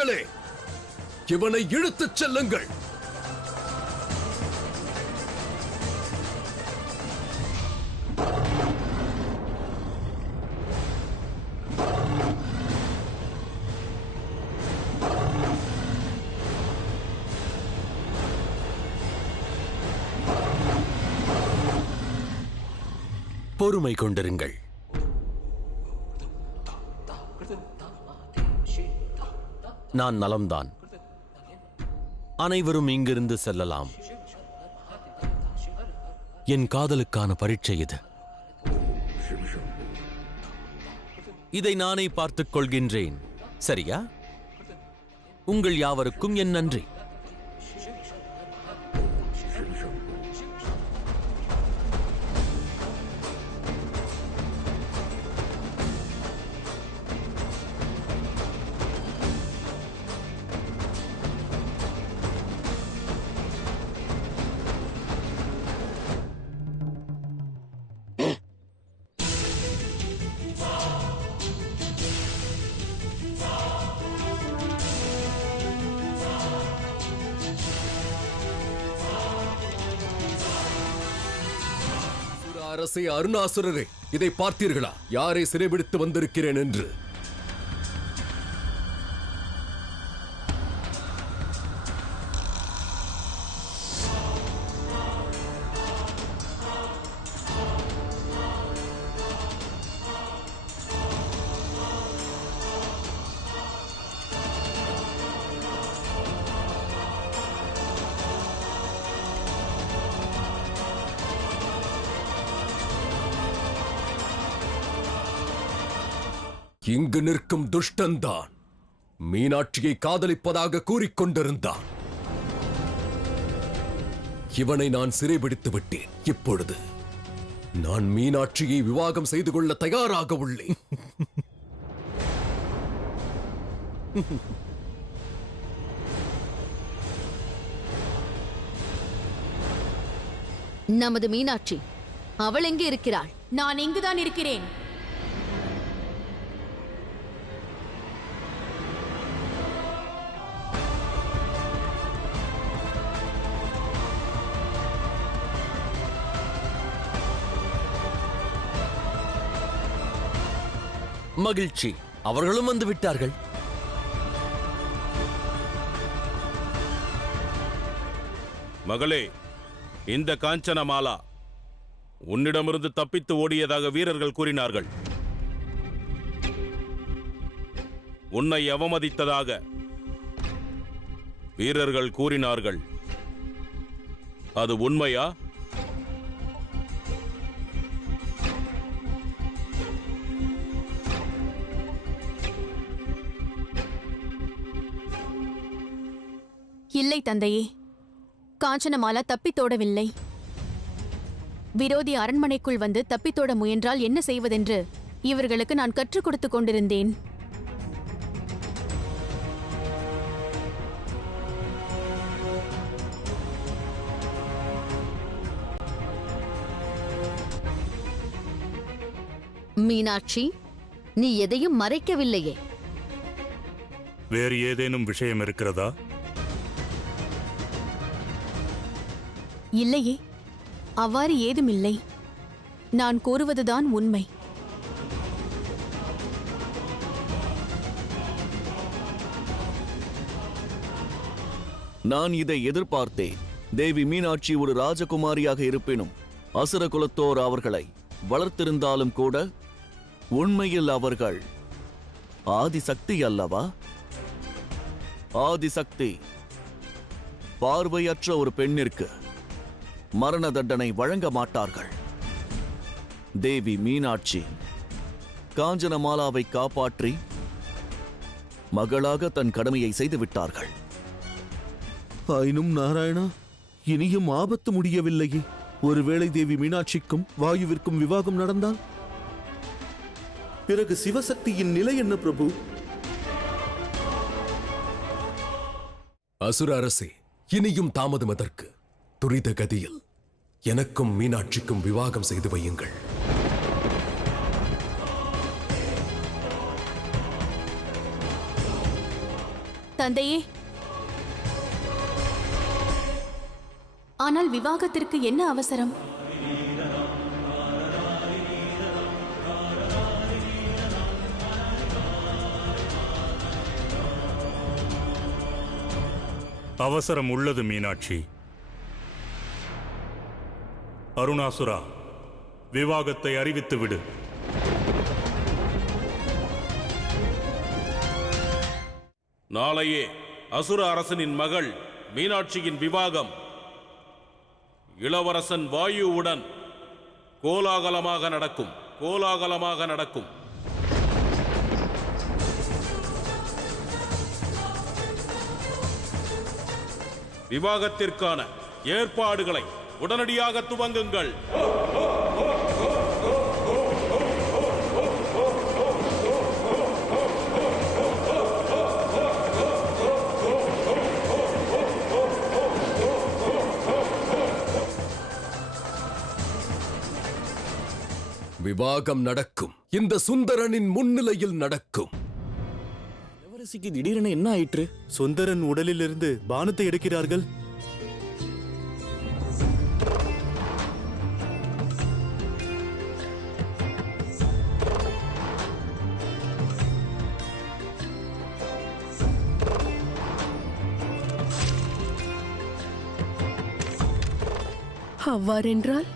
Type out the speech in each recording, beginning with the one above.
வீரர்களே, இவனை இழுத்துச் செல்லுங்கள். பொறுமை கொண்டிருங்கள். நான் நலம்தான். அனைவரும் இங்கிருந்து செல்லலாம். என் காதலுக்கான பரீட்சை இது. இதை நானே பார்த்துக் கொள்கின்றேன். சரியா? உங்கள் யாவருக்கும் என் நன்றி. அரசே, அருணாசுரரே, இதை பார்த்தீர்களா? யாரை சிறைபிடித்து வந்திருக்கிறேன் என்று. இங்கு நிற்கும் துஷ்டன்தான் மீனாட்சியை காதலிப்பதாக கூறிக்கொண்டிருந்தான். இவனை நான் சிறைபிடித்து விட்டேன். இப்பொழுது நான் மீனாட்சியை விவாகம் செய்து கொள்ள தயாராக உள்ளேன். நமது மீனாட்சி, அவள் எங்கே இருக்கிறாள்? நான் இங்குதான் இருக்கிறேன். மகிழ்ச்சி, அவர்களும் வந்து விட்டார்கள். மகளே, இந்த காஞ்சனமாலா உன்னிடமிருந்து தப்பித்து ஓடியதாக வீரர்கள் கூறினார்கள். உன்னை அவமதித்ததாக வீரர்கள் கூறினார்கள். அது உண்மையா? இல்லை தந்தையே, காஞ்சனமாலா தப்பித்தோடவில்லை. விரோதி அரண்மனைக்குள் வந்து தப்பித்தோட முயன்றால் என்ன செய்வதென்று இவர்களுக்கு நான் கற்றுக் கொடுத்துக் கொண்டிருந்தேன். மீனாட்சி, நீ எதையும் மறைக்கவில்லையே. வேறு ஏதேனும் விஷயம் இருக்கிறதா? இல்லையே, அவ்வாறு ஏதுமில்லை. நான் கூறுவதுதான் உண்மை. நான் இதை எதிர்பார்த்தேன். தேவி மீனாட்சி ஒரு ராஜகுமாரியாக இருப்பினும் அசுர குலத்தோர் அவர்களை வளர்த்திருந்தாலும் கூட உண்மையில் அவர்கள் ஆதிசக்தி அல்லவா? ஆதிசக்தி பார்வையற்ற ஒரு பெண்ணிற்கு மரண தண்டனை வழங்க மாட்டார்கள். தேவி மீனாட்சி காஞ்சனமாலாவை காப்பாற்றி மகளாக தன் கடமையை செய்துவிட்டார்கள். ஆயினும் நாராயணா, இனியும் ஆபத்து முடியவில்லையே. ஒருவேளை தேவி மீனாட்சிக்கும் வாயுவிற்கும் விவாகம் நடந்தால் பிறகு சிவசக்தியின் நிலை என்ன பிரபு? அசுர அரசே, இனியும் தாமதம் எதற்கு? துரித கதியில் எனக்கும் மீனாட்சிக்கும் விவாகம் செய்து வையுங்கள். தந்தையே, ஆனால் விவாகத்திற்கு என்ன அவசரம்? அவசரம் உள்ளது மீனாட்சி. அருணாசுரா, விவாகத்தை அறிவித்து விடு. நாளையே அசுர அரசனின் மகள் மீனாட்சியின் விவாகம் இளவரசன் வாயுவுடன் கோலாகலமாக நடக்கும். விவாகத்திற்கான ஏற்பாடுகளை உடனடியாக துவங்குங்கள். விவாகம் நடக்கும். இந்த சுந்தரனின் முன்னிலையில் நடக்கும். இளவரசிக்கு திடீரென என்ன ஆயிற்று? சுந்தரன் உடலிலிருந்து பானத்தை எடுக்கிறார்கள். அவ்வாறென்றால்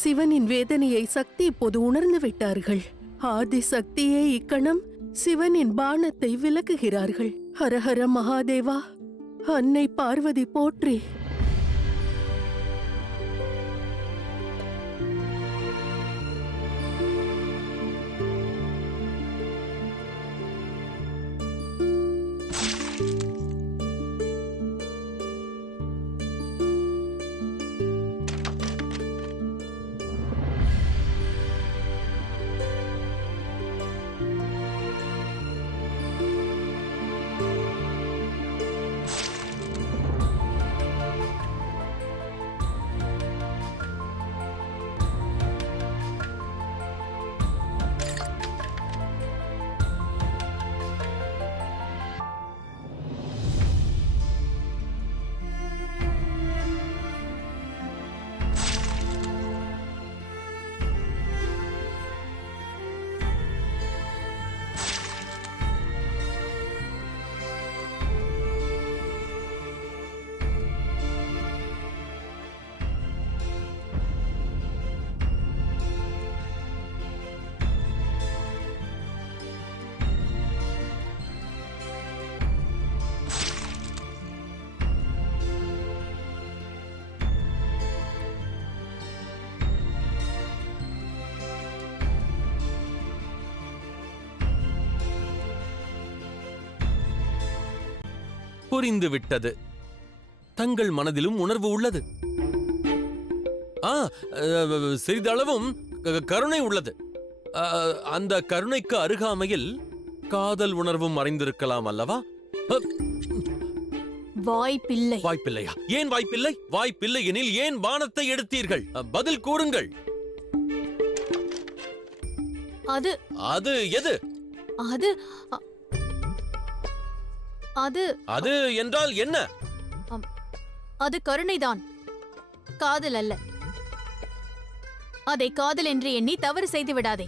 சிவனின் வேதனையை சக்தி இப்போது உணர்ந்து விட்டார்கள். ஆதி சக்தியே இக்கணம் சிவனின் பானத்தை விலக்குகிறார்கள். ஹரஹர மகாதேவா, அன்னை பார்வதி போற்றி. புரிந்து விட்டது. தங்கள் மனதிலும் உணர்வு உள்ளது. சிறிதளவும் கருணை உள்ளது. அந்த கருணைக்கு அருகாமையில் காதல் உணர்வும் மறைந்திருக்கலாம் அல்லவா? வாய்ப்பில்லை. வாய்ப்பில்லையா? ஏன் வாய்ப்பில்லை? வாய்ப்பில்லை எனில் ஏன் பானத்தை எடுத்தீர்கள்? பதில் கூறுங்கள். அது அது எது? அது அது அது என்றால் என்ன? அது கருணைதான், காதல் அல்ல. அதை காதல் என்று எண்ணி தவறு செய்து விடாதே.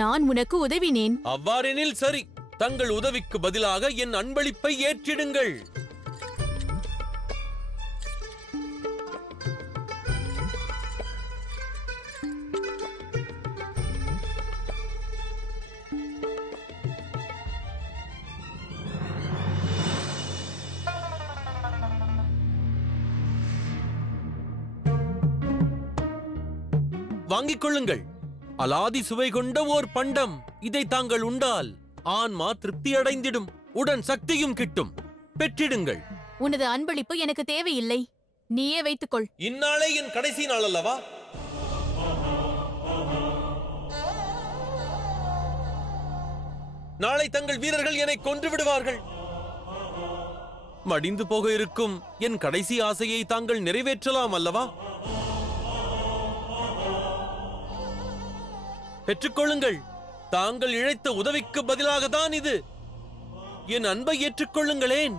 நான் உனக்கு உதவினேன். அவ்வாறெனில் சரி, தங்கள் உதவிக்கு பதிலாக என் அன்பளிப்பை ஏற்றிடுங்கள். வாங்கிக் கொள்ளுங்கள். அலாதி சுவை கொண்ட ஓர் பண்டம். இதை தாங்கள் உண்டால் ஆன்மா திருப்தி அடைந்திடும், உடன் சக்தியும் கிட்டும். பெற்றிடுங்கள். உனது அன்பளிப்பு எனக்கு தேவையில்லை, நீயே வைத்துக்கொள். இந்நாளே என் கடைசி நாள் அல்லவா? நாளை தங்கள் வீரர்கள் என்னை கொன்று விடுவார்கள். மடிந்து போக இருக்கும் என் கடைசி ஆசையை தாங்கள் நிறைவேற்றலாம் அல்லவா? பெற்றுக்கொள்ளுங்கள். தாங்கள் இழைத்த உதவிக்கு பதிலாக தான் இது. என் அன்பை ஏற்றுக்கொள்ளுங்களேன்.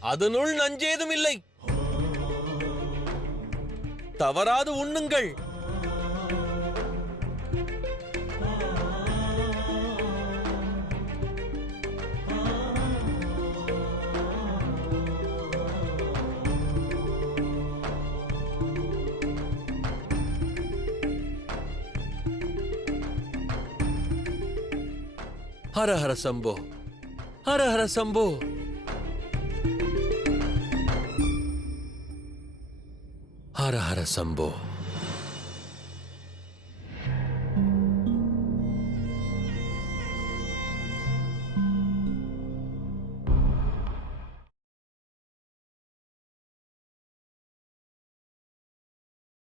அதனுள் நஞ்சேதும் இல்லை. தவறாது உண்ணுங்கள். ஹர ஹர சம்போ, ஹர ஹர சம்போ. ஹர ஹர சம்போ.